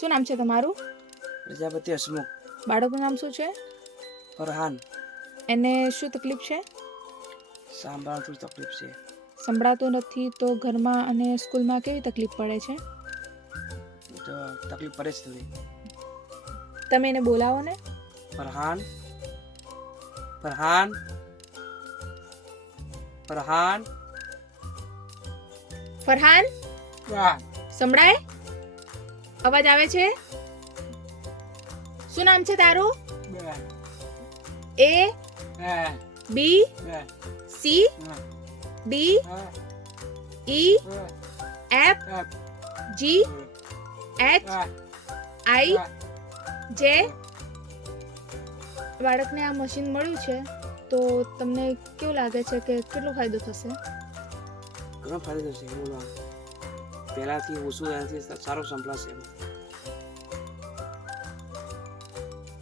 શું નામ છે તમારું? પ્રજાપતિ હસમુખ. બાળકનું નામ શું છે? ફરહાન. એને શું તકલીફ છે? સાંભળવાની થોડી તકલીફ છે. સંભળાતું નથી તો ઘરમાં અને સ્કૂલમાં કેવી તકલીફ પડે છે? તો તકલીફ પડે છે થોડી. તમે એને બોલાવો ને. ફરહાન, ફરહાન, ફરહાન. ફરહાન, સંભળાય? અવાજ આવે છે? શું નામ છે તારું? A B C D E F G H I J. બાળકને આ મશીન મળ્યું છે તો તમને કેવું લાગે છે કે કેટલો ફાયદો થશે? ઘણો ફાયદો થશે. પહેલાંથી ઓછું એનાથી સારો સંભળાશે.